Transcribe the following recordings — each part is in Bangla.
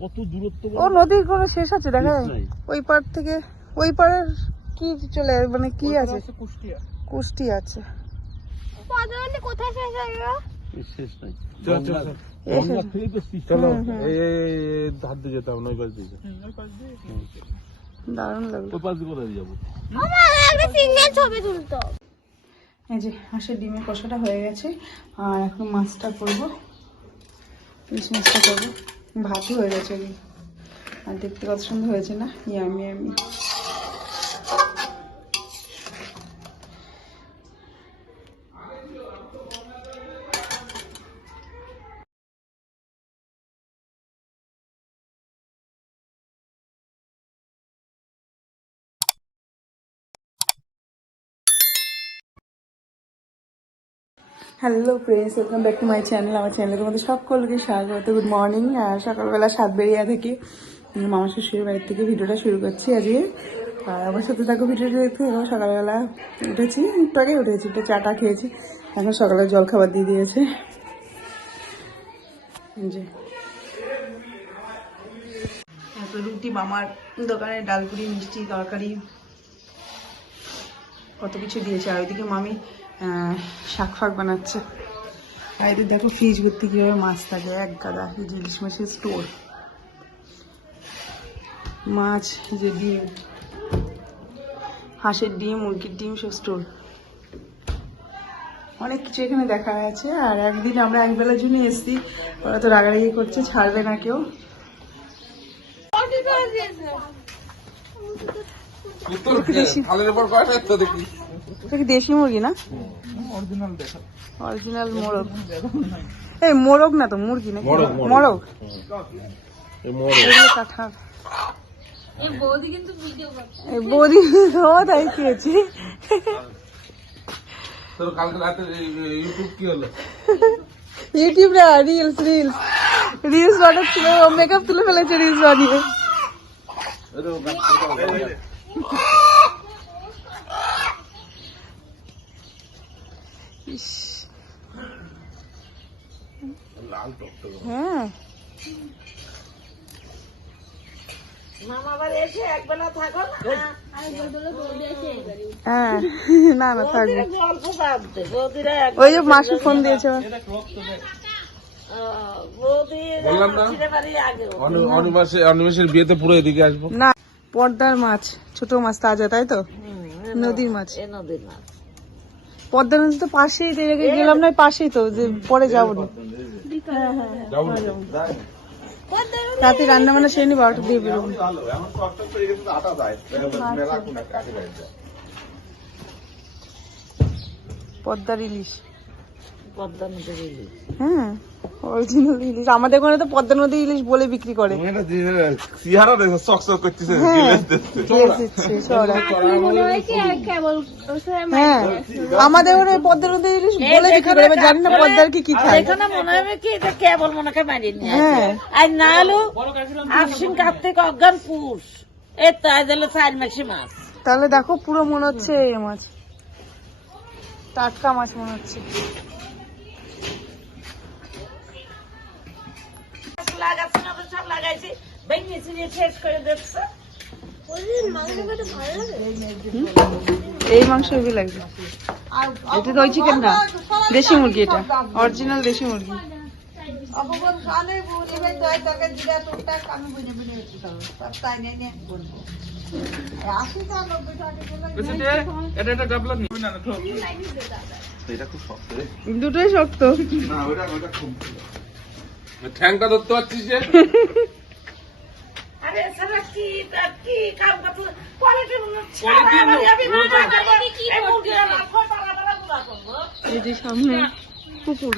কত দূরত্ব, ও নদীর কোনো শেষ আছে দেখা যায়? ওই পার থেকে ওই পারের কি চলে মানে কি আছে? কুষ্টি আছে। কোথায় শেষ হয়ে গেল? শেষ নাই। চলো এই ধার দিয়ে যেতে হবে, ওই পাশ দিয়ে। দারুণ লাগলো। ওই পাশ দিয়ে কোথায় যাবো? একটা সিঙ্গেল ছবি তুলতো। এই যে হাঁসের ডিমের কষাটা হয়ে গেছে, আর এখন মাছটা করবো, ইলিশ মাছটা করবো। ভাতই হয়ে গেছে, আর দেখতে কত সুন্দর হয়েছে না, yummy yummy. Hello friends, welcome back to my channel. আমার চ্যানেলে তোমাদের সকলকে স্বাগত। Good morning. আর সকালবেলা সাতবেরিয়া থেকে মামা শ্বশুরের বাড়ির থেকে ভিডিওটা শুরু করছি আজকে। আর আমার সাথে থাকো ভিডিওটা দেখতে। এখন সকালবেলা উঠেছি, একটু আগে উঠেছি, একটু চাটা খেয়েছি। এখন সকালে জল খাবার দিয়ে দিয়েছে। যে রুটি, মামার দোকানে ডালপুরি, মিষ্টি, তরকারি, কত কিছু দিয়েছে। আর ওইদিকে মামি শাক ফাক বানাচ্ছে। আর এদের দেখো ফ্রিজ ভর্তি কিভাবে মাছ থাকে, এক গাদা। এই যে ইলিশ মাছের স্টোর, মাছ, যে ডিম, হাঁসের ডিম, মুরগির ডিম, সব স্টোর। অনেক কিছু এখানে দেখা আছে। আর একদিন আমরা একবেলার জন্য এসেছি, ওরা তো রাগারাগি করছে, ছাড়বে না কেউ। দেশি মুরগি না, অরিজিনাল মোরগ। এই মোরগ না তো, মুরগি না, মোরগ। কাঁঠাল বৌদি ও তাই খেয়েছি। ইউটিউব না, রিলস রিলস রিলস বানাচ্ছিল, ছিল, মেকআপ তুলে ফেলেছে রিলস বানিয়ে। হ্যাঁ, না না থাকবে। ওই যে মাসি ফোন দিয়েছে, অনিমেষের বিয়েতে পুরো এদিকে আসবো না। পদ্মার মাছ, ছোট মাছ, তাজা, তাই তো? নদীর মাছ, পদ্মা নদী তো পাশেই, গেলাম না পাশেই তো, যে পরে যাবো না। রাতে রান্না বান্না সেরে নি, 12টা দিয়ে বেরোবো। পদ্মার ইলিশ, হ্যাঁ অরিজিনাল ইলিশ। আমাদের ওখানে তো পদ্মা নদী ইলিশ বলে বিক্রি করে। হ্যাঁ, আমাদের ওখানে পদ্মা নদী ইলিশ বলে বিক্রি করে, জানি না পদ্মার কি কি খায়। মনে হবে কি এটা কেবল মনে হয় মারিয়ে নিয়ে, আর না হলো আশ্বিন কার্তিক অজ্ঞান পুষ, এ তাই দিলে 4 মাসি মাছ। তাহলে দেখো পুরো মনে হচ্ছে এই মাছ, টাটকা মাছ মনে হচ্ছে। সব লাগাইছি, শেষ করে দেখছে। এই মাংস হেবি লাগবে। এটা তো ওই চিকেন না, দেশি মুরগি, এটা অরিজিনাল দেশি মুরগি। দুটোই শক্ত। ঠ্যাংটা ধরতে পারছিস যে? আরে সারা কি কাম করতে এই যে সামনে পুকুর,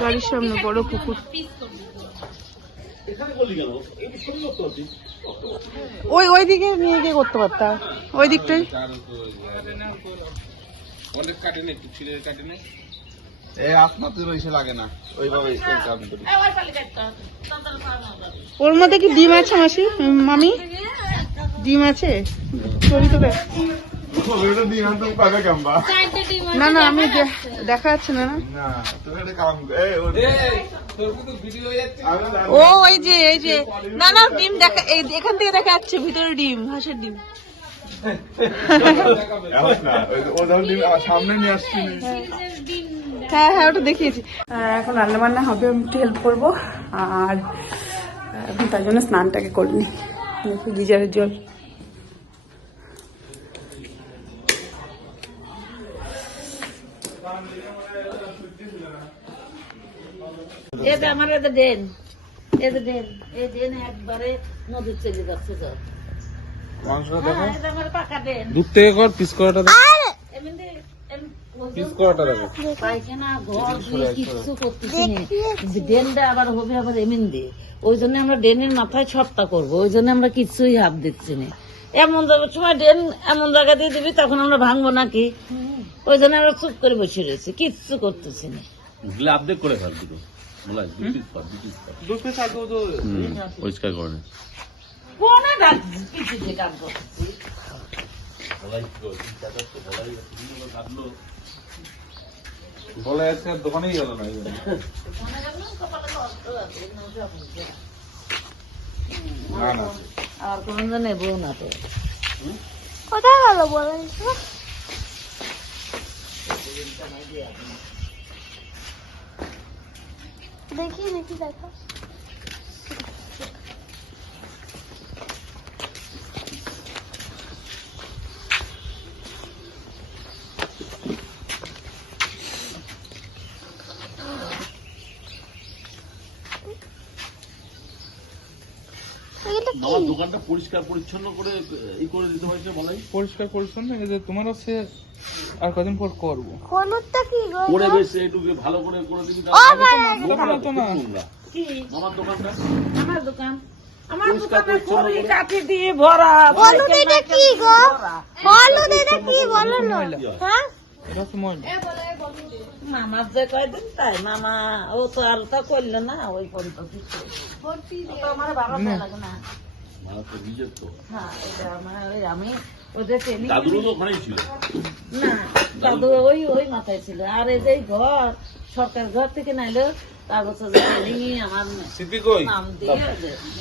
বাড়ির সামনে বড় পুকুর। ওই দিকে নিয়ে গিয়ে করতে পারতাম, ওই দিকটাই। অনেক কাটে না, একটু ছিঁড়ে কাটে না, লাগে না ওইভাবে। ওর মধ্যে কি ডিম আছে মাসি, মামি? ডিম আছে, চুরি করে না না আমি দেখা যাচ্ছে না না ও এই যে না না ডিম দেখা এখান থেকে দেখা যাচ্ছে ভিতরে ডিম হাঁসের ডিম সামনে নিয়ে আসছি হ্যাঁ হ্যাঁ ওটা দেখিয়েছি। এখন রান্না বান্না হবে, আমি একটু হেল্প করবো। আর এখন তার জন্য স্নানটাকে করিনি, গিজারের জল। এটা আমার এটা ড্রেন, এটা ড্রেন, এই ড্রেন একবারে নদীর চলে যাচ্ছে জল। হ্যাঁ, এটা আমার পাকা ড্রেন। দূর থেকে কর, পিস করাটা দেখ, এমনি পিস করাটা দেখো। পায়খানা ঘর দিয়ে কিচ্ছু করতেছি না, ড্রেনটা আবার হবে আবার এমন দিয়ে। ওই জন্য আমরা ড্রেনের মাথায় ছটটা করবো, ওই জন্য আমরা কিচ্ছুই হাত দিচ্ছি না। এমন সময় ড্রেন এমন জায়গা দিয়ে দিবি তখন আমরা ভাঙবো নাকি, ওই জন্য আমরা চুপ করে বসে রয়েছি, কিচ্ছু করতেছি না। আপডেট করে ফেল দুটো পরিষ্কার করে কোনে ডাকছি পিছিয়ে কাম করতেছি। বলে আজকে দোকানেই গেল না। না না আর কোনদিন নেবো না তো। কোথায় গেল বলেন তো? দেখি দেখো। আমার দোকানটা পরিষ্কার পরিচ্ছন্ন করে ই করে দিতে হয়েছে বলাই। পরিষ্কার পরিচ্ছন্ন এই যে তোমার আছে, আর কদিন পর করবো। হলুদটা কি গো? করে বেশ একটু ভালো করে করে দিবি। তোমার তো না কি আমার দোকানটা আমার দোকান, আমার দোকানে খড়ি কাঠি দিয়ে ভরা। হলুদ এটা কি গো? হলুদ এটা কি বলো না? হ্যাঁ এটা হচ্ছে ময়লা। মামার যে কয়দিন তাই মামা ও তো আর তা করলো না, ওই পদ্ধতি আমার বাবা লাগে না। তো নিজের তো হ্যাঁ এটা আমার আমি ওদের ট্রেনিং দাদুরও তো ওখানেই ছিল না, দাদু ওই মাথায় ছিল। আর এই যে ঘর সরকার ঘর থেকে নাইলো কাগজে ট্রেনিং আমার স্মৃতি কই নাম দিয়ে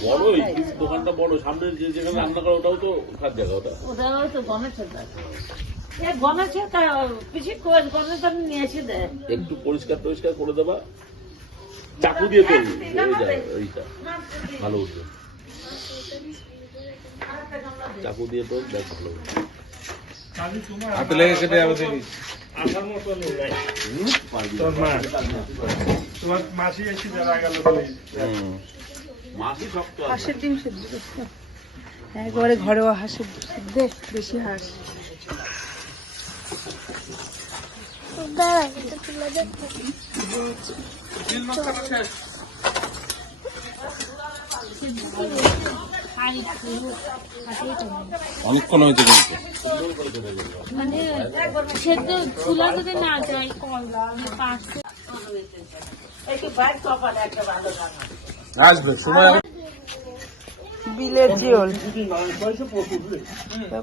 বড়ই দোকানটা বড়, সামনে যেখানে রান্না করে ওটাও তো খাদ জায়গা ওটা। ওটা তো গণেশের গণেশের পিছিয়ে গণেশ নিয়ে এসে দেয়। একটু পরিষ্কার টরিষ্কার করে দেবা, চাকু দিয়ে করবি এইটা ভালো উঠবে, চাকু দিয়ে তো দেখ ভালো উঠবে। হাতে লেগে কেটে যাবে দেখি। মাসি শক্ত আছে। হাঁসের ডিম সেদ্ধ একবারে ঘরেও হাঁসের ডিম, বেশি হাঁস। দাঁড়া এটা তুলে দেখো। অনেকক্ষণ হয়েছে কিন্তু। মানে সেদ্ধ চুলা যদি না যায় কয়লা পাশে একটু বাইক কপালে একটা ভালো জানা আসবে সময় বিলের জিওল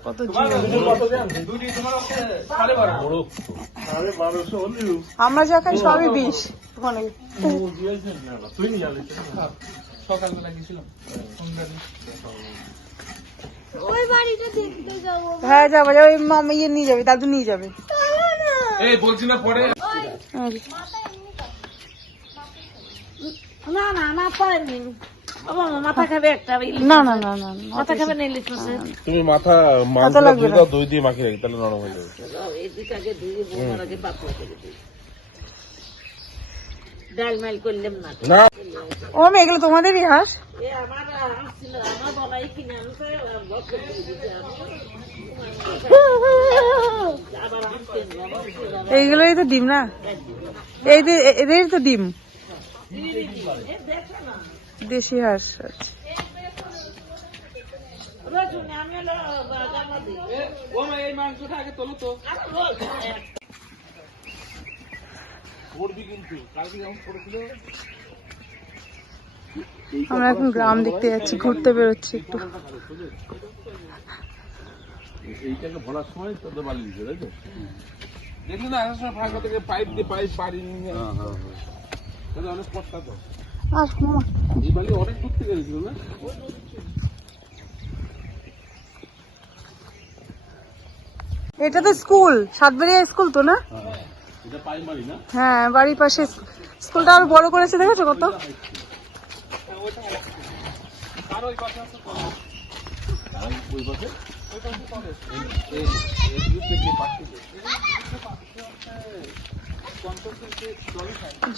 কত আমরা যা খাই সবই 20 ওখানে। সকালবেলা গেছিলাম ওই বাড়িটা দেখতে যাবো। হ্যাঁ যাবো যাবো, মামা ইয়ে নিয়ে যাবে, দাদু নিয়ে যাবে। এই বলছি না পরে না না না পাইনি। মাথা খাবে একটা না না না না মাথা খাবে না ইলিশ মাছে। তুমি মাথা মাছ লাগবে না। দই দিয়ে মাখিয়ে রাখি, তাহলে নরম হয়ে যাবে। এদিকে আগে ধুয়ে বোমার আগে পাতলা করে দিই, ডাল মাইল করলাম না। না ও মে এগুলো তোমাদেরই হাঁস? এ আমার আসছিল, আমার বলাই কিনে আনছে বছর দিয়ে দিতে আবার আসছেন এইগুলোই তো ডিম না, এই যে এদেরই তো ডিম, দেখো না দেশি হাঁস। আচ্ছা রজনী আমি হলো জামা দিই। এই মাংসটা আগে তোলো তো। করবি কিন্তু কালকে যেমন করেছিল। আমরা এখন গ্রাম দেখতে যাচ্ছি, ঘুরতে বেরোচ্ছি একটু। এইটাকে ভরার সময় তোদের বালি দিতে, তাই তো? দেখলি না আসার সময় ফাঁকা থেকে পাইপ দিয়ে পাইপ বাড়ি নিয়ে হ্যাঁ হ্যাঁ তাহলে অনেক কষ্ট তো। আর মামা এই বালি অনেক দূর থেকে গেছিল না? এটা তো স্কুল, সাতবেরিয়া স্কুল তো না? এটা প্রাইমারি না? হ্যাঁ, বাড়ির পাশে স্কুলটা আরো বড় করেছে, দেখেছো কত? আর ওই পাশে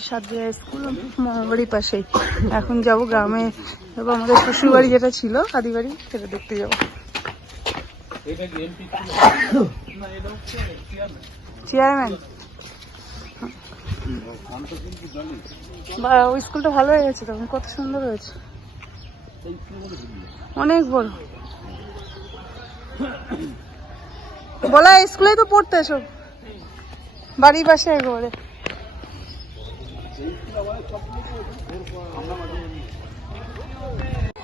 সাতবেরিয়া স্কুল মামাবাড়ির পাশেই। এখন যাব গ্রামে, যাবো আমাদের শ্বশুর বাড়ি যেটা ছিল আদি বাড়ি, সেটা দেখতে যাবো। এটা কি এমপি না? এটা হচ্ছে চেয়ারম্যান। ওই স্কুলটা ভালো হয়ে গেছে তখন, কত সুন্দর হয়েছে, অনেক বড়। বলা স্কুলে তো পড়তে সব, বাড়ির পাশে একেবারে।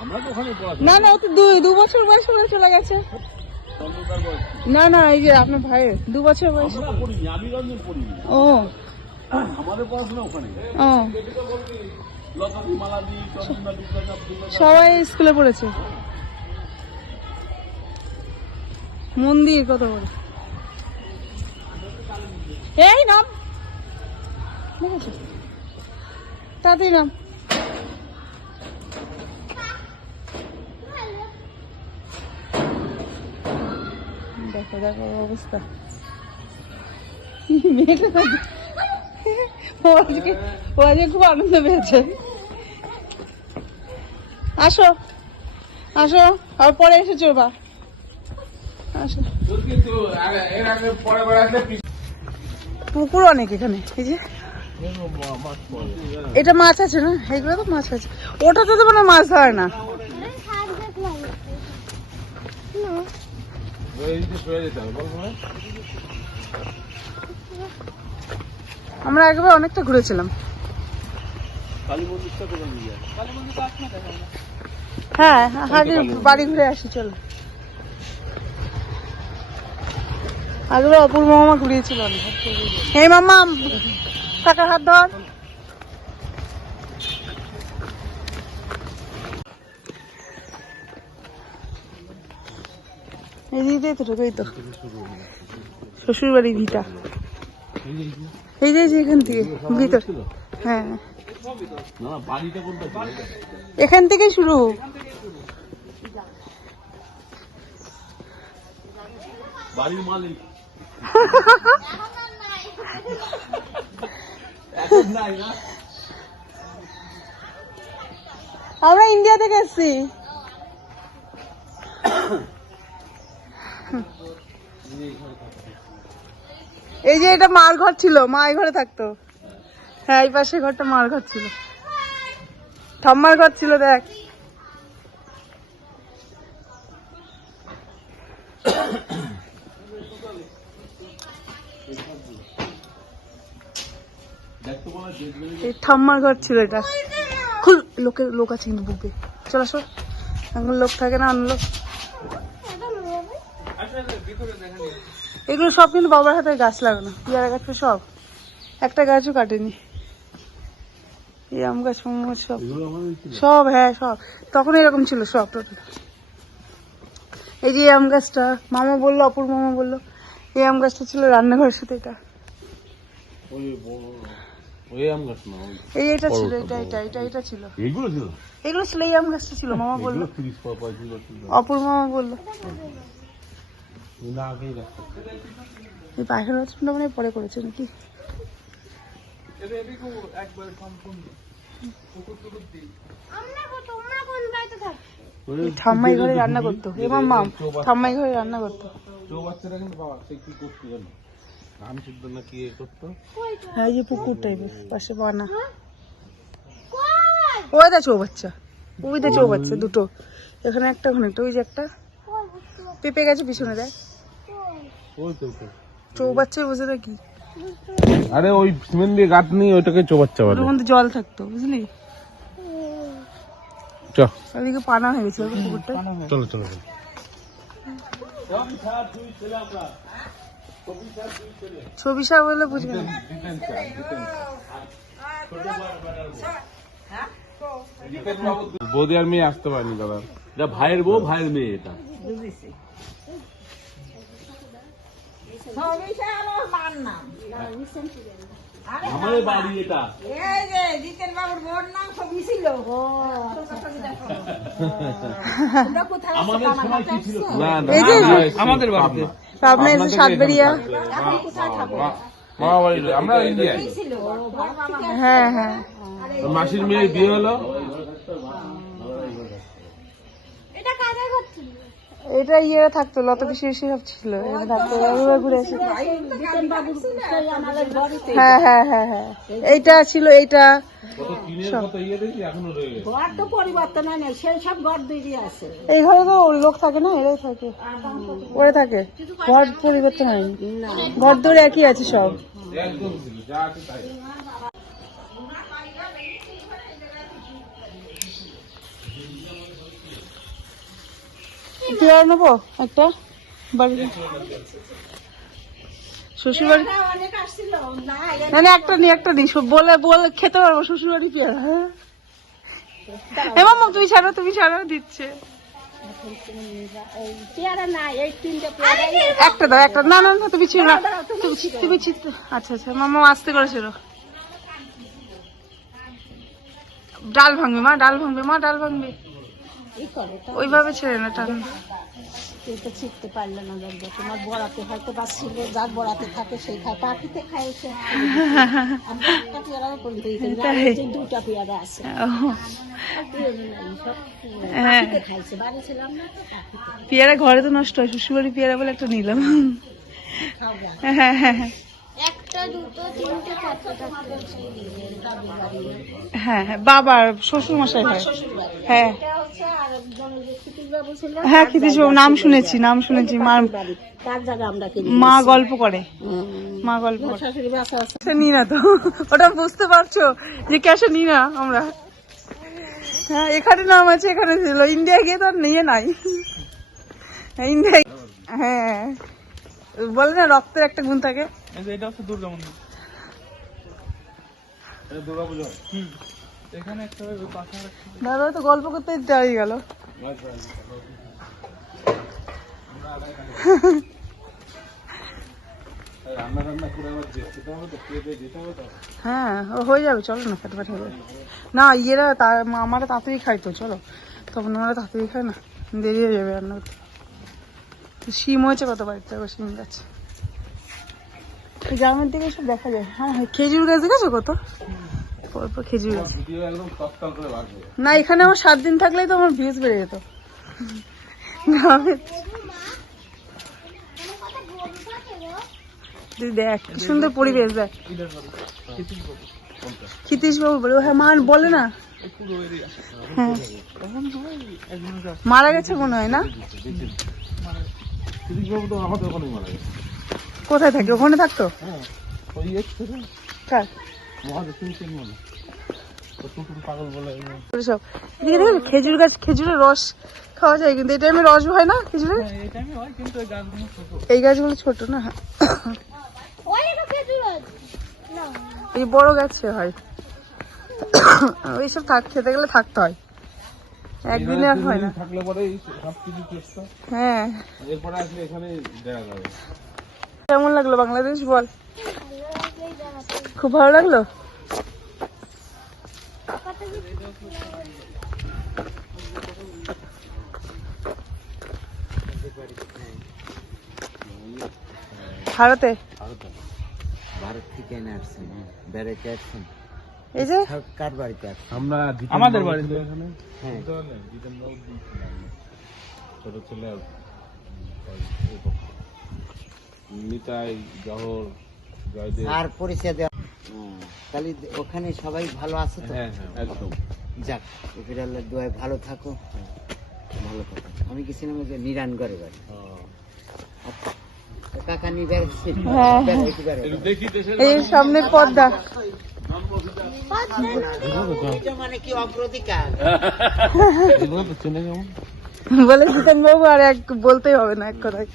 আমরা তো ওখানে পড়া না না, ও তো দু বছর বয়স করে চলে গেছে। না না, এই যে আপনার ভাইয়ের 2 বছর বয়স। আমরা পড়িনি, আমি রঞ্জন পড়িনি, ও আমাদের পড়াশোনা ওখানে। ও, লতাদি মালাদি চন্দ্রিমা বিদ্যাসাগর সবাই স্কুলে পড়েছে। মন্দির কত বড়, এই নাম দেখেছো, তাতেই নাম। দেখো দেখো অবস্থা, মেয়েটা ও আজকে খুব আনন্দ পেয়েছে। আসো আসো, আর পরে এসেছো বা আসো। কিন্তু এর আগে পরে পরে আসলে পুকুর অনেক এখানে, এই যে এটা মাছ আছে না, এগুলো তো মাছ আছে। ওটাতে তো মানে মাছ ধরে না। সরে যেতে হবে বল। আমরা একবার অনেকটা ঘুরেছিলাম। কালী মন্দিরটা কোথায় নিয়ে যায়? হ্যাঁ, আগে বাড়ি ঘুরে আসি চলো। আগের অপূর্ব মামা ঘুরিয়েছিল অনেক। হে মামা, কাকার হাত ধর। এই দিকে তো ঢুকেই তো শ্বশুর বাড়ি ভিটা, এই যে এখান থেকে ভিতর। হ্যাঁ, না না, বাড়িটা কোনটা ছিল? এখান থেকেই শুরু। বাড়ির মালিক এখন নাই না? আমরা ইন্ডিয়া থেকে এসেছি। এই যে এটা মার ঘর ছিল, মা এই ঘরে থাকতো। হ্যাঁ, এই পাশে ঘরটা মার ঘর ছিল, ঠাম্মার ঘর ছিল। দেখ দেখতে বলা দেখবে এই ঠাম্মার ঘর ছিল এটা। খুব লোক আছে কিন্তু বুকে। চল আসো, এখন লোক থাকে না, অন্য লোক। এগুলো সব কিন্তু বাবার হাতে গাছ লাগানো, পেয়ারা গাছ সব, একটা গাছও কাটেনি। এই আম গাছ সব সব, হ্যাঁ সব, তখন এরকম ছিল সব টোটাল। এই যে আম গাছটা মামা বললো, অপুর মামা বললো এই আম গাছটা ছিল রান্নাঘরের সাথে। এটা ওই আম গাছ না, এই এটা ছিল, এটা ছিল, এইগুলো ছিল, এগুলো ছিল, এই আম গাছটা ছিল মামা বললো, 30-35 বছর অপুর মামা বললো। না আগেই রাখতো। এই পাখির বাথরুমটা মানে পরে করেছে নাকি? ঠাম্মাই ঘরে রান্না করতো, এবার মাম ঠাম্মাই ঘরে রান্না করতো। বাচ্চারা কিন্তু বাবা সে কি করতো জানো, ধান সিদ্ধ না কি করতো। হ্যাঁ, এই যে পুকুর টাইপের পাশে বানা, ওই দা চৌবাচ্চা, ওই দা চৌবাচ্চা দুটো, এখানে একটা, ওখানে একটা, ওই যে একটা পেঁপে গেছে পিছনে। দেখ চৌবাচ্চায় বুঝে না কি, আরে ওই সিমেন্ট দিয়ে গাঁথ নিয়ে ওইটাকে চৌবাচ্চা বলে। ওর মধ্যে জল থাকতো, বুঝলি? চ ওইদিকে পানা হয়ে গেছে পুকুরটা। চলো চলো চলো। ছবি সাহেব বলে বুঝবে না। বৌদি আর মেয়ে আসতে পারেনি দাদা। এটা ভাইয়ের বউ, ভাইয়ের মেয়ে এটা। বুঝেছি। ছবি সাহেব আমার মার নাম। আমাদের বাড়ি এটা। এই যে জিতেন বাবুর বোন নাম ছবি ছিল। আমাদের সময় কি ছিল? না না এই যে আমাদের বাড়িতে আপনি এসে সাতবেরিয়া। মামা বাড়ি আমরা ইন্ডিয়ায়। হ্যাঁ হ্যাঁ মাসির মেয়ে বিয়ে হলো। এটা ইয়েরা থাকতো, লতা পিসি সব ছিল, এরা থাকতো, এবার ঘুরে এসে। হ্যাঁ হ্যাঁ হ্যাঁ হ্যাঁ এইটা ছিল, এইটা কত টিনের কত ইয়ে দেখি এখনো রয়ে গেছে। ঘর তো পরিবর্তন হয় না, সেই সব ঘর দিয়ে আছে। এই ঘরে তো লোক থাকে না, এরাই থাকে, ওরা থাকে, ঘর পরিবর্তন হয়নি, ঘর দৌড়ে একই আছে সব। একদম ছিল যা আছে তাই। পেয়ারা নেবো একটা বাড়ি, শ্বশুর বাড়ি। না না একটা নি সব বলে বলে খেতে পারবো শ্বশুর বাড়ি পেয়ারা। হ্যাঁ মামা তুমি ছাড়ো দিচ্ছে। একটা দাও একটা, না না না তুমি ছিল না, তুমি আচ্ছা আচ্ছা মামা আস্তে করেছিল। ডাল ভাঙবে মা, ডাল ভাঙবে ওইভাবে ছেড়ে না টান। শিখতে পারলে না, দেখবো তোমার বড়াতে হয়তো পাচ্ছিল, যার বড়াতে থাকে সেই খায়, পাখিতে খায় সে। একটা পেয়ারা দুটা পেয়ারা আছে, খাইছে, বাড়ি ছিলাম না। পেয়ারা ঘরে তো নষ্ট হয়, শ্বশুরবাড়ি পেয়ারা বলে একটা নিলাম। হ্যাঁ হ্যাঁ হ্যাঁ একটা দুটো তিনটে চারটে হ্যাঁ হ্যাঁ বাবার শ্বশুর মশাই হয়। হ্যাঁ হ্যাঁ ক্ষিতীশ বাবু নাম শুনেছি মার, তার জায়গা আমরা কিনি। মা গল্প করে, শাশুড়ি বাসা আছে। নি না তো ওটা বুঝতে পারছো যে ক্যাশে নি না আমরা। হ্যাঁ এখানে নাম আছে, এখানে ছিল, ইন্ডিয়া গিয়ে তো আর নিয়ে নাই। ইন্ডিয়া হ্যাঁ বলে না রক্তের একটা গুণ থাকে। এটা হচ্ছে দুর্গা মন্দির, দুর্গা পুজো। এখানে একটা ওই পাশে আরেকটা। দাদা তো গল্প করতে দাঁড়িয়ে গেল। রান্না করে আবার যেতে হবে তো, খেতে যেতে হবে তো। হ্যাঁ ও হয়ে যাবে, চলো না ফটাফট হয়ে যাবে। না ইয়েরা আমরা তাড়াতাড়ি খাই তো, চলো তখন আমরা তাড়াতাড়ি খাই না, দেরি হয়ে যাবে রান্না করতে। শিম হয়েছে কত বাড়িতে, আবার শিম গাছ গ্রামের দিকে সব দেখা যায়। হ্যাঁ হ্যাঁ খেজুর গাছ দেখেছো কত, পরপর খেজুর গাছ। ভিডিও একদম তৎকাল করে বাঁচবে। না এখানে আমার 7 দিন থাকলেই তো আমার ভিউজ বেড়ে যেত। গ্রামে তুই দেখ কি সুন্দর পরিবেশ, দেখ ক্ষিতীশ বাবু বলে, হ্যাঁ মা বলে না, হ্যাঁ মারা গেছে মনে হয় না, ক্ষিতীশ বাবু তো আমাদের ওখানেই মারা গেছে। কোথায় থাকে, ওখানে থাকতো? হ্যাঁ ওই এসছে না কার মহাদেব সিং মনে পাগল বলে। সব এদিকে দেখো খেজুর গাছ, খেজুরের রস খাওয়া যায়, কিন্তু এই টাইমে রস হয় না খেজুরের। এই টাইমে হয় কিন্তু এই গাছগুলো ছোট। এই গাছগুলো ছোট না, না এই বড় গাছে হয়। ওইসব খেতে গেলে থাকতে হয়, একদিনে আর হয় না। থাকলে পরে সব কিছু চেষ্টা, হ্যাঁ এরপরে আসলে এখানে দেখা যাবে। কেমন লাগলো বাংলাদেশ বল? খুব ভালো লাগলো। ভারতে ভারত থেকে এনে আসছেন, বেড়াতে আসছেন। এই যে কার বাড়িতে আসছেন? আমরা আমাদের বাড়িতে এখানে হ্যাঁ ছোট ছেলে নিতাই, জহর, জয়দেব। আর পরিচয় দেওয়া, তাহলে ওখানে সবাই ভালো আছে তো? হ্যাঁ হ্যাঁ একদম। যাক উপরাল্লার দোয়ায় ভালো থাকো, ভালো থাকো। আমি গেছিলাম ওই যে নিরানগড়ে বাড়ি। আচ্ছা কাকা নিয়ে বেড়াচ্ছি, হ্যাঁ। দেখি দেশের এই সামনে পদ্মা, মানে কি অগ্রাধিকার? এগুলো তো চেনে কেমন বলে জিতেন বাবু আর এক বলতেই হবে না এক কথায়।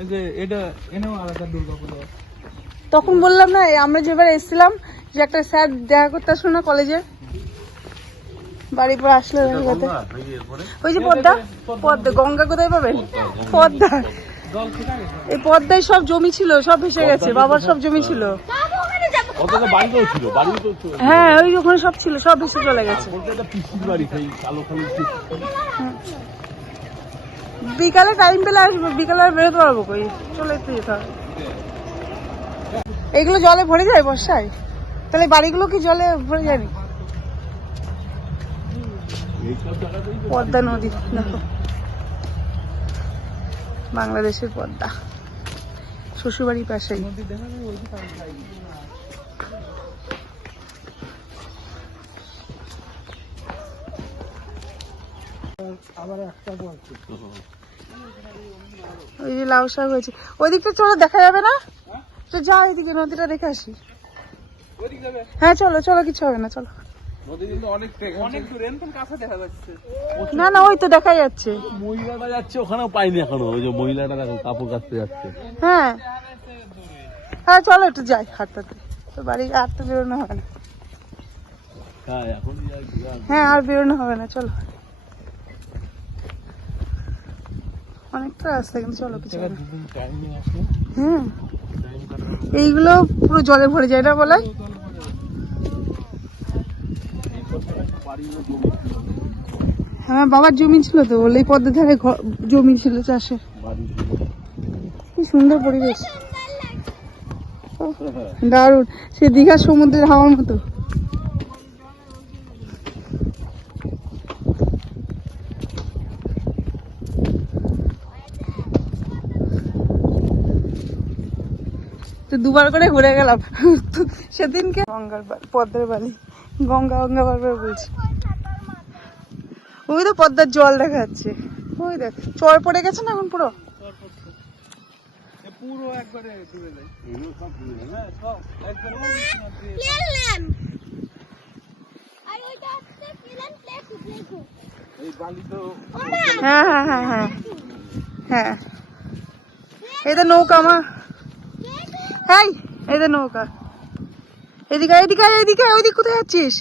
এই যে এটা এনেও আলাদা দুর্গাপূজা। তখন বললাম না আমরা যেবার এসেছিলাম যে একটা স্যার দেখা করতে আসলো না কলেজে, বাড়ির পর আসলো দেখা করতে। ওই যে পদ্মা, পদ্মা গঙ্গা কোথায় পাবেন? পদ্মা, এই পদ্মায় সব জমি ছিল, সব ভেসে গেছে, বাবার সব জমি ছিল। কতটা বাড়িতেও ছিল, বাড়িতেও ছিল। হ্যাঁ ওই ওখানে সব ছিল, সব ভেসে চলে গেছে। বলতে একটা পিসির বাড়ি, সেই কালোখালি বিকালে টাইম পেলে আসবো, বিকালে আর বেরোতে পারবো কই, চলে যেতে হবে। এগুলো জলে ভরে যায় বর্ষায়, তাহলে বাড়িগুলো কি জলে ভরে যায়নি? পদ্মা নদী দেখো, বাংলাদেশের পদ্মা, শ্বশুরবাড়ির পাশেই। ওই যে লাউ শাক হয়েছে, ওই দিকটা চলো, দেখা যাবে না? তো যা এদিকে নদীটা দেখে আসি। হ্যাঁ চলো চলো, কিছু হবে না, চলো। না না ওই তো দেখা যাচ্ছে, মহিলাটা যাচ্ছে, ওখানেও পাইনি এখনো। ওই যে মহিলাটা দেখো কাপড় কাচতে যাচ্ছে। হ্যাঁ হ্যাঁ চলো একটু যাই হাঁটতে, তো বাড়ি আর তো বেরোনো হবে না। হ্যাঁ এখন হ্যাঁ আর বেরোনো হবে না, চলো। অনেকটা রাস্তা কিন্তু, চলো কিছু হবে না। হ্যাঁ এইগুলো পুরো জলে ভরে যায় না বলে? হ্যাঁ বাবার জমি ছিল তো, বলে এই পদ্মার ধারে জমি ছিল চাষে। কি সুন্দর পরিবেশ, দারুণ, সে দীঘার সমুদ্রের হাওয়ার মতো। তো দুবার করে ঘুরে গেলাম সেদিনকে। গঙ্গার পদ্মার বালি, গঙ্গা গঙ্গা বারবার বলছি। ওই তো পদ্মার জল দেখা যাচ্ছে, ওই দেখ চর পড়ে গেছে না এখন পুরো, পুরো একবারে ডুবে যায়। হ্যাঁ হ্যাঁ হ্যাঁ হ্যাঁ হ্যাঁ, এই তো নৌকা মা, হ্যাঁ এই তো নৌকা। এদিকে এদিকে এদিকে, ওইদিক কোথায় যাচ্ছিস?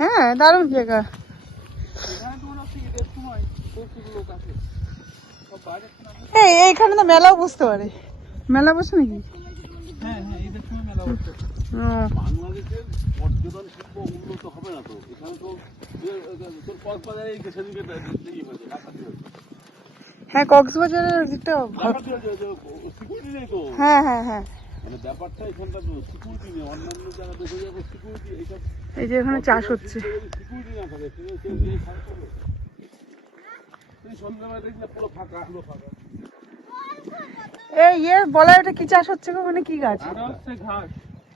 হ্যাঁ দারুণ জায়গা। এইখানে তো মেলাও বসতে পারে, মেলা বসে নাকি? হ্যাঁ হ্যাঁ, ঈদের সময় মেলা বসে। বাংলাদেশের পর্যটন শিল্প উন্নত হবে না তো এখানে তো তোর কক্সবাজারে সেদিকে হ্যাঁ কক্সবাজারের দিকটা ভালো। সিকিউরিটি নেই তো। হ্যাঁ হ্যাঁ হ্যাঁ, মানে ব্যাপারটা এখানটা সিকিউরিটি নেই, অন্যান্য জায়গাতে দেখে যাবো সিকিউরিটি। এইসব এই যে এখানে চাষ হচ্ছে, সিকিউরিটি না থাকে সন্ধ্যাবেলা দেখলে পুরো ফাঁকা, পুরো ফাঁকা। এই ইয়ে বলা, এটা কি চাষ হচ্ছে গো, মানে কি গাছ? আর হচ্ছে ঘাস,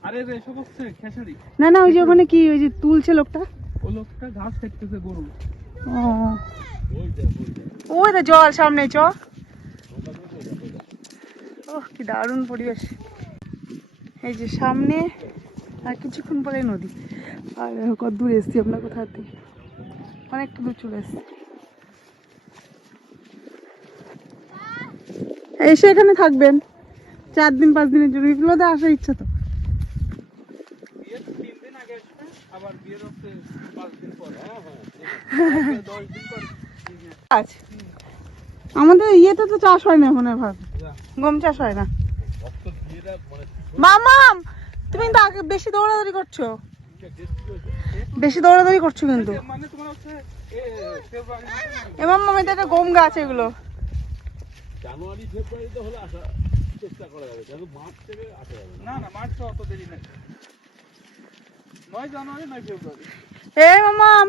আরে এসব হচ্ছে খেসারি। না না ওই যে ওখানে কি, ওই যে তুলছে লোকটা, ও লোকটা ঘাস খেতেছে গরু। ওই তো জল সামনে, চ। ওহ কি দারুণ পরিবেশ, এই যে সামনে আর কিছুক্ষণ পরে নদী। আর কত দূর এসছি আমরা, কোথা থেকে অনেকটা দূর চলে এসছি। এসে এখানে থাকবেন 4 দিন 5 দিনের জন্য, এগুলোতে আসার ইচ্ছা তো। বিয়ের 3 দিন আগে আসবে, আবার বিয়ের হচ্ছে 5 দিন পর। 10 দিন পর। আচ্ছা আমাদের ইয়েতে তো চাষ হয় না এখন, ভাব গম চাষ হয় না। মামাম তুমি কিন্তু আগে বেশি দৌড়াদৌড়ি করছো, বেশি দৌড়াদৌড়ি করছো কিন্তু। মানে তোমার হচ্ছে ফেব্রুয়ারি, এবার মামা এটা একটা গম গাছ, এগুলো জানুয়ারি ফেব্রুয়ারিতে হলে আসা চেষ্টা করা যাবে, কিন্তু মার্চ থেকে আসা যাবে না না, মার্চ অত দেরি নাই। 9 জানুয়ারি 9 ফেব্রুয়ারি। এই মামাম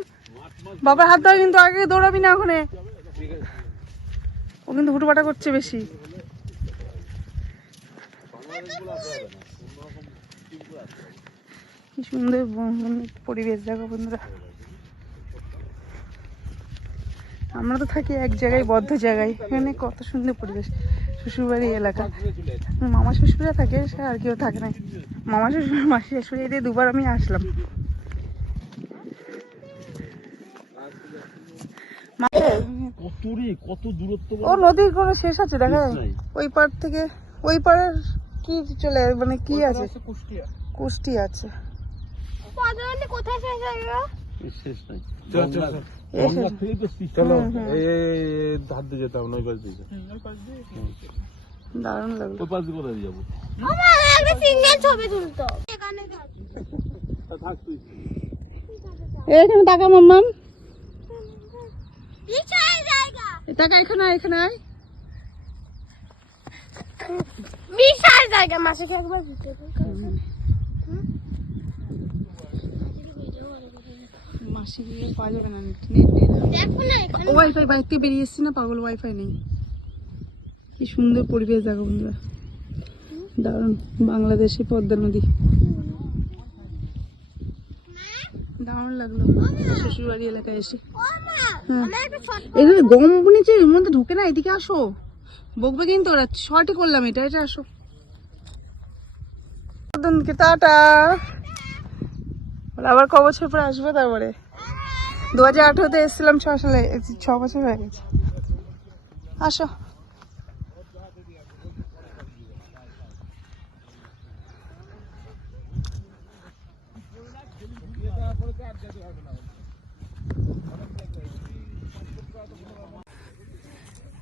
বাবার হাত ধরে কিন্তু, আগে দৌড়াবি না ওখানে, ও কিন্তু হুটোপাটা করছে বেশি। কি সুন্দর পরিবেশ দেখো বন্ধুরা, আমরা তো থাকি এক জায়গায়, বদ্ধ জায়গায়, এখানে কত সুন্দর পরিবেশ, শ্বশুরবাড়ি এলাকা। মামা শ্বশুরা থাকে, সে আর কেউ থাকে না। মামা শ্বশুর মাসি শাশুড়ি দিয়ে দুবার আমি আসলাম। কত দূরত্ব ও নদীর কোনো শেষ আছে দেখা যায়? ওই পার থেকে ওই পারের কি চলে মানে কি আছে? কুষ্টি আছে। কোথায় শেষ হয়ে গেল? শেষ নাই। চলো এই ধার দিয়ে যেতে হবে না, ওই পাশ দিয়ে দারুণ লাগলো। ওই পাশ দিয়ে কোথায় যাবো? আমার একটা সিঙ্গেল ছবি তুলতো এখানে থাক। থাক তুই। এখানে টাকা মাম্মাম, বিশাল জায়গা, টাকা এখানে এখানে আয়। বিশাল জায়গা। মাসিকে একবার ভিডিও মাসি গিয়ে পাওয়া যাবে না, নেট নেই। দেখো না এখানে ওয়াইফাই বাইরে থেকে বেরিয়ে এসছি না পাগল, ওয়াইফাই নেই। কি সুন্দর পরিবেশ দেখো বন্ধুরা, দারুণ। বাংলাদেশি পদ্মা নদী, দারুণ লাগলো শ্বশুরবাড়ি এলাকায় এসে। আমার একটা ছোট এখানে গম বুনেছে, এর মধ্যে ঢুকে না, এদিকে আসো। বকবে কিন্তু ওরা, শর্টই করলাম এটা, এটা আসো। টাটা। আবার ক বছর পরে আসবে? তারপরে 2018-তে এসেছিলাম, 6 সালে, 6 বছর হয়ে গেছে। আসো।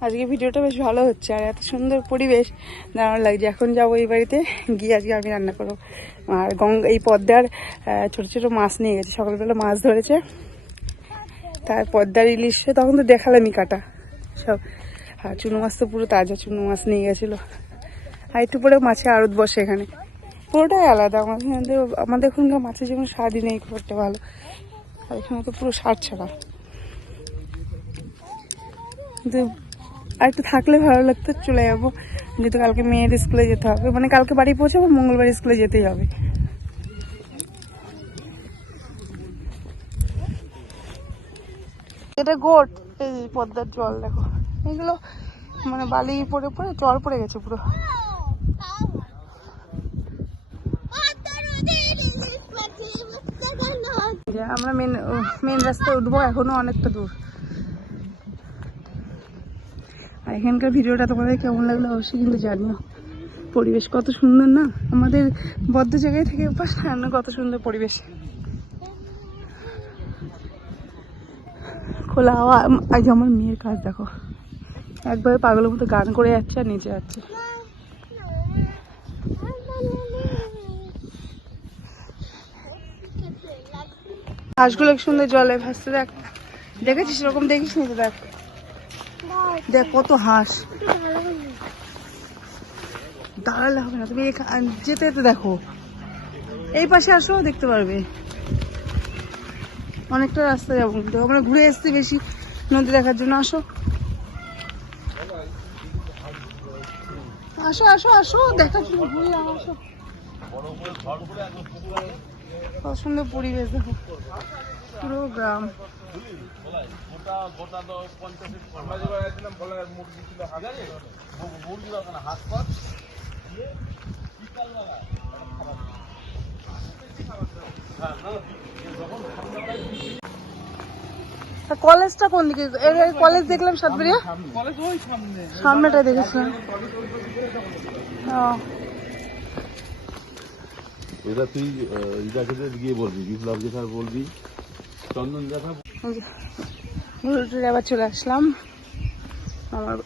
আজকে ভিডিওটা বেশ ভালো হচ্ছে, আর এত সুন্দর পরিবেশ, দারুণ লাগছে। এখন যাবো এই বাড়িতে গিয়ে, আজকে আমি রান্না করবো। আর এই পদ্মার ছোট ছোট মাছ নিয়ে গেছে, সকালবেলা মাছ ধরেছে। তার পদ্মার ইলিশ তখন তো দেখালামই কাটা সব। আর চুনো মাছ তো পুরো তাজা চুনো মাছ নিয়ে গেছিলো। আর একটু পরে মাছে আড়ত বসে এখানে, পুরোটাই আলাদা। আমাদের এখানকার মাছের যেমন স্বাদই নেই খুব একটা ভালো, আর এখানে তো পুরো স্বাদ ছাড়া। কিন্তু আর একটু থাকলে ভালো লাগতো, চলে যাবো। যেহেতু কালকে মেয়ের স্কুলে যেতে হবে, মানে কালকে বাড়ি পৌঁছাবো, মঙ্গলবার স্কুলে যেতেই হবে। এটা গোট, এই পদ্মার জল দেখো, এগুলো মানে বালি পড়ে পড়ে জল পড়ে গেছে পুরো। আমরা মেন রাস্তায় উঠবো, এখনো অনেকটা দূর। আর এখানকার ভিডিওটা তোমাদের কেমন লাগলো অবশ্যই কিন্তু জানিও। পরিবেশ কত সুন্দর না, আমাদের বদ্ধ জায়গায় থেকে কত সুন্দর পরিবেশ, খোলা হাওয়া। আজ আমার মেয়ের কাজ দেখো, একবারে পাগলের মতো গান করে যাচ্ছে আর নিচে যাচ্ছে। হাঁসগুলো সুন্দর জলে ভাসতে দেখ, দেখেছিস এরকম? দেখিস নি তো? দেখ দেখ কত হাঁস। দাঁড়ালে হবে না, তুমি যেতে যেতে দেখো, এই পাশে আসো, দেখতে পারবে। অনেকটা রাস্তা যাবো, কিন্তু আমরা ঘুরে এসছি বেশি নদী দেখার জন্য। আসো আসো আসো আসো, দেখার জন্য ঘুরে আসো। কত সুন্দর পরিবেশ দেখো, পুরো গ্রাম। কলেজটা কোন দিকে? কলেজ দেখলাম সাতবেরিয়া, সামনেটা দেখেছিলাম। এটা তুই রিদাকে গিয়ে বলবি, বিপ্লব যেখানে বলবি, চন্দন দেখা। আবার চলে আসলাম আমার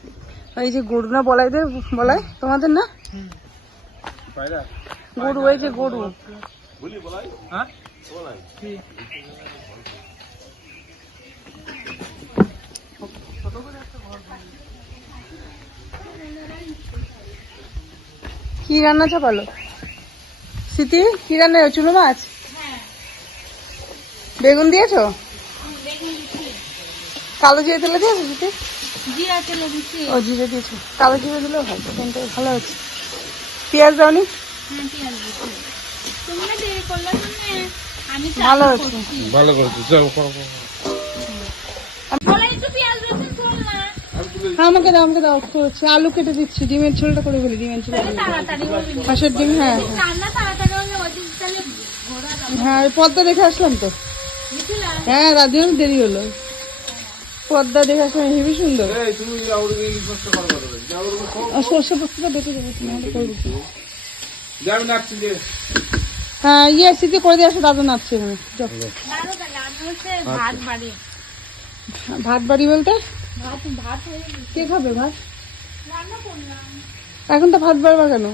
এই যে গরু না বলাইদের, বলাই তোমাদের না গরু, ওই যে গরু। কি রান্না চাপালো স্মৃতি? কি রান্না? চুনো মাছ, বেগুন দিয়েছো? কালো জিরে তেলে দিয়েছো স্মৃতি? ও জিরে দিয়েছো, কালো জিরে দিলেও হয়, ভালো হচ্ছে। পেঁয়াজ দাওনি? ভালো হচ্ছে, ভালো করেছো। যাও একটু পেঁয়াজ রসুন হ্যাঁ আমাকে দাও করছি, আলু কেটে দিচ্ছি, ডিমের ঝোলটা করে ফেলি, ডিমের ঝোল হাঁসের ডিম। হ্যাঁ হ্যাঁ পদ্মা দেখে আসলাম তো, হ্যাঁ রাধুর দেরি হলো, পদ্মা দেখে আসলাম, হেবি সুন্দর। সর্ষে পোস্তটা বেটে দেবো, হ্যাঁ ইয়ে সিটি করে দিয়ে আসো, দাদা নাচছে এখানে। ভাত বাড়ি বলতে কে খাবে ভাত? এখন তো ভাত বাড়বা কেন?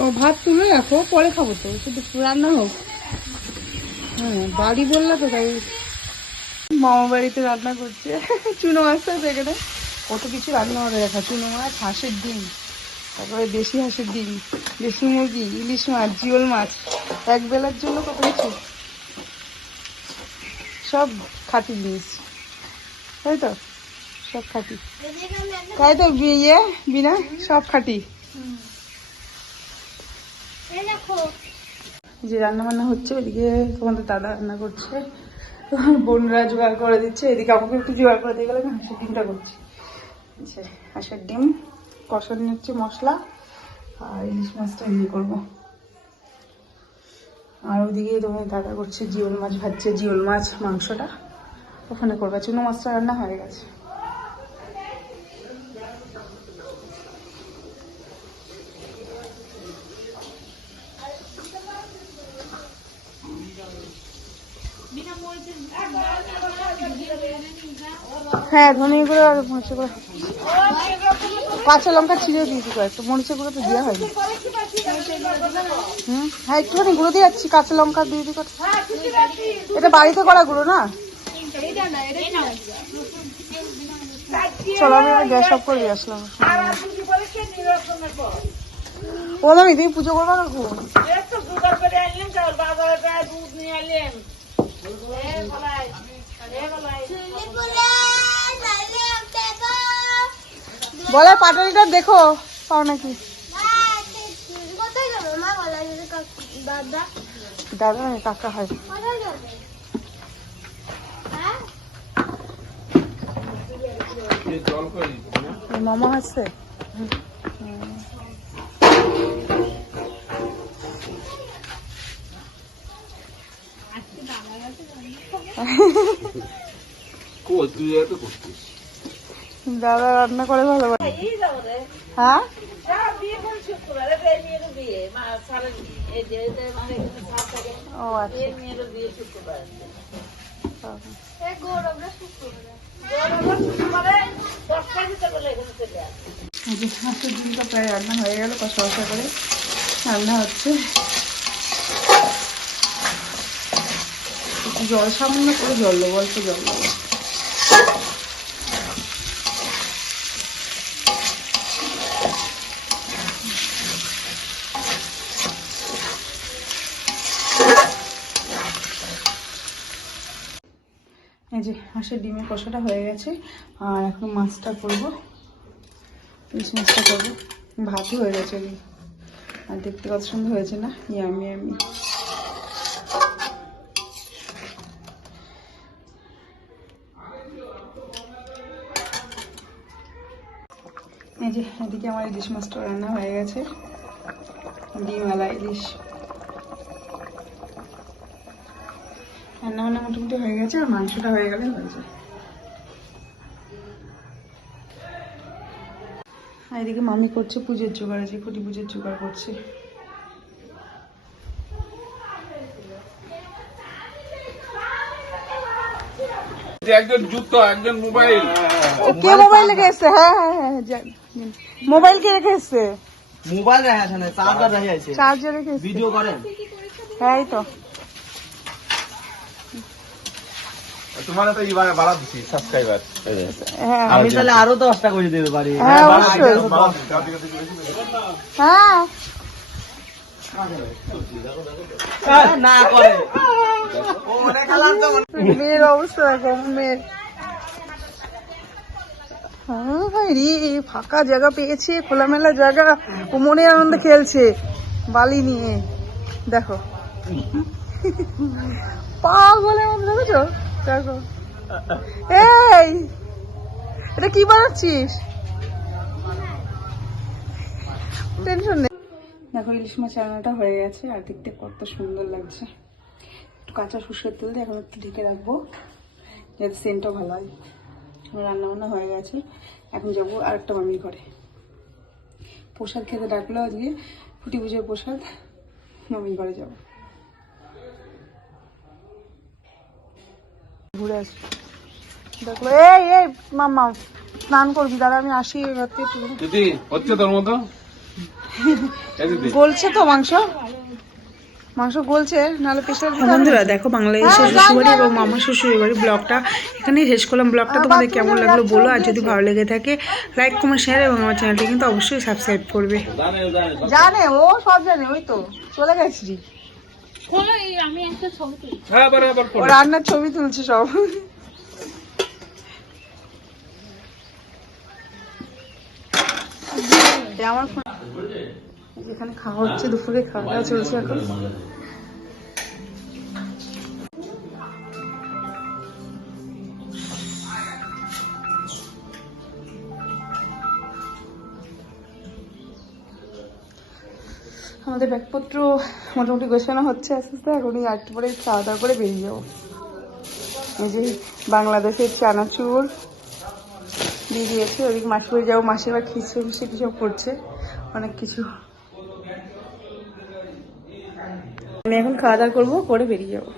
ও ভাত তুলে রাখো, পরে খাবো তো, শুধু রান্না হোক। হ্যাঁ বাড়ি বললা তো তাই। মামা বাড়িতে রান্না করছে, চুনো মাছটা আছে এখানে, কত কিছু রান্না করে রাখা, চুনো মাছ, হাঁসের ডিম, তারপরে দেশি হাঁসের ডিম, দেশি মুরগি, ইলিশ মাছ, জিওল মাছ, এক বেলার জন্য কত কিছু, সব খাঁটি জিনিস, তাই তো? সব খাঁটি, তাই তো ইয়ে বিনা, সব খাঁটি। যে রান্না বান্না হচ্ছে, ওইদিকে তোমাদের দাদা রান্না করছে, বোনরা জোগাড় করে দিচ্ছে, এদিকে আমাকে একটু জোগাড় করে দিয়ে গেলে আমি হাঁসের ডিমটা করছি। হাঁসের ডিম কষানো হচ্ছে মশলা, আর ইলিশ মাছটা ইয়ে করবো। আর ওইদিকে তোমার দাদা করছে জিওল মাছ ভাজছে, জিওল মাছ মাংসটা ওখানে করবে, চুনো মাছটা রান্না হয়ে গেছে। হ্যাঁ ধনিয়া গুঁড়ো আর মরিচের গুঁড়ো, কাঁচা লঙ্কা ছিঁড়ে দিয়েছি কয়েকটা, মরিচের গুঁড়ো তো দেওয়া হয়নি। হ্যাঁ একটুখানি গুঁড়ো দিয়ে যাচ্ছি, কাঁচা লঙ্কা দিয়ে দিই। এটা বাড়িতে করা গুঁড়ো না? চলো আমি গ্যাস অফ করে দিয়ে আসলাম। ও মামি তুমি পুজো করবা কখন? বলে পাটালিটা দেখো পাও নাকি? দাদা না কাকা হয়। মামা আছে দাদা রান্না করে ভালো। হ্যাঁ ও আচ্ছা হাঁসের ডিমটা প্রায় রান্না হয়ে গেল, কষা কষা করে রান্না হচ্ছে। জল সামান্য করে জল দেবো, অল্প জল দেবো। এই যে হাঁসের ডিমের কষাটা হয়ে গেছে, আর এখন মাছটা করবো, ইলিশ মাছটা করবো। ভাতই হয়ে গেছে, আর দেখতে কত সুন্দর হয়েছে না, ইয়ামি ইয়ামি। এই যে এদিকে আমার ইলিশ মাছটা রান্না হয়ে গেছে, ডিমওয়ালা ইলিশ রান্না বান্না মোটামুটি হয়ে গেছে, আর মাংসটা হয়ে গেলে হয়েছে। আর এদিকে মামি করছে পুজোর জোগাড়, যে খুঁটি পুজোর জোগাড় করছে। একজন জুতো, একজন মোবাইল। কে মোবাইল রেখে এসছে? হ্যাঁ হ্যাঁ হ্যাঁ মোবাইল কে রেখে এসছে? মোবাইল রেখে আছে না, চার্জার রেখে আছে। চার্জার রেখে এসছে। ভিডিও করেন? হ্যাঁ এই তো তোমার তো এই বাড়া দিচ্ছি সাবস্ক্রাইবার। হ্যাঁ আমি তাহলে আরো 10টা করে দিতে পারি। হ্যাঁ অবশ্যই। হ্যাঁ না করে মেয়ের অবস্থা দেখো, মেয়ের ফাঁকা জায়গা পেয়েছে, খোলামেলা জায়গা, ও মনে আনন্দে খেলছে বালি নিয়ে, দেখো পাগলের মতো দেখেছো, দেখো এই এটা কি বানাচ্ছিস? টেনশন নেই। দেখো ইলিশ মাছ রান্নাটা হয়ে গেছে আর দেখতে কত সুন্দর লাগছে। একটু কাঁচা সর্ষের তেল দিয়ে এখন একটু ঢেকে রাখবো যাতে সেন্টটা ভালো হয়। আমার রান্না বান্না হয়ে গেছে, এখন যাবো আর একটা মামির ঘরে। প্রসাদ খেতে ডাকলো আজকে, ফুটি পুজোর প্রসাদ, মামির ঘরে যাবো। ঘুরে আসি। দেখলো এই এই মাম্মা স্নান করবি, দাদা আমি আসি এবার থেকে। দিদি হচ্ছে তোর মতো গলছে তো মাংস, মাংস গলছে নাহলে প্রেশার। বন্ধুরা দেখো বাংলাদেশের শ্বশুরবাড়ি এবং মামার শ্বশুরের বাড়ি ব্লগটা এখানেই শেষ করলাম। ব্লগটা তোমাদের কেমন লাগলো বলো, আর যদি ভালো লেগে থাকে লাইক কমেন্ট শেয়ার এবং আমার চ্যানেলটি কিন্তু অবশ্যই সাবস্ক্রাইব করবে। জানে ও সব জানে, ওই তো চলে গেছি। আমি একটা ছবি তুলি। হ্যাঁ আবার আবার ও রান্নার ছবি তুলছে সব। আমার ফোন এখানে খাওয়া হচ্ছে, দুপুরে খাওয়া দাওয়া চলছে এখন। আমাদের ব্যাগপত্র মোটামুটি গোছানো হচ্ছে আস্তে আস্তে। এখনই একটু পরে খাওয়া দাওয়া করে বেরিয়ে যাবো। এই যে বাংলাদেশের চানাচুর দিয়ে দিয়েছে, ওদিকে মাসি বাড়ি যাবো, মাসির বাড়ি খিচুড়ি মিশে কিছু করছে, অনেক কিছু। আমি এখন খাওয়া দাওয়া করবো, করে বেরিয়ে যাবো।